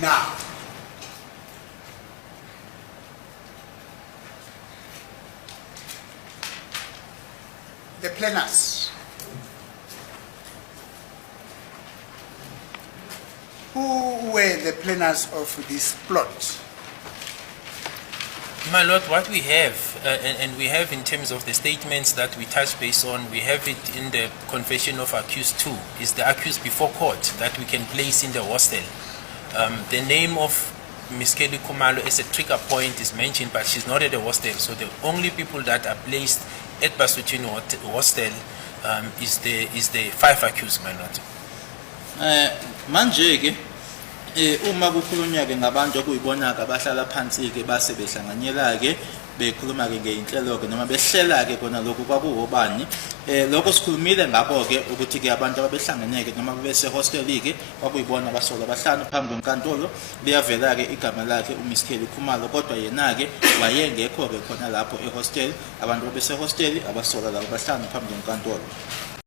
now. The planners. Who were the planners of this plot? My Lord, what we have, and we have in terms of the statements that we touch base on, we have it in the confession of accused 2, is the accused before court that we can place in the hostel. The name of Ms. Kelly Khumalo as a trigger point is mentioned, but she's not at the hostel, so the only people that are placed at Basutono hostel is the 5 accused, my Lord. Manje ke uma kukhulunywa ke ngabantu okuyibona ke abahlala phansi ke base behlanganyela ke bekhuluma ke ngeinhlelo ke noma behlela ke kona lokhu kwakuwobani lokho sikhulumile ngabo ke ukuthi ke abantu ababehlangene ke noma bese hostel ke kwakuyibona abasola abahlanu phambi kwenkantolo liyavela ke igama lakhe uMiss Kelly Khumalo kodwa yena ke wayengekho ke khona lapho ehostel abantu bese hostel abasola labo abahlanu phambi kwenkantolo.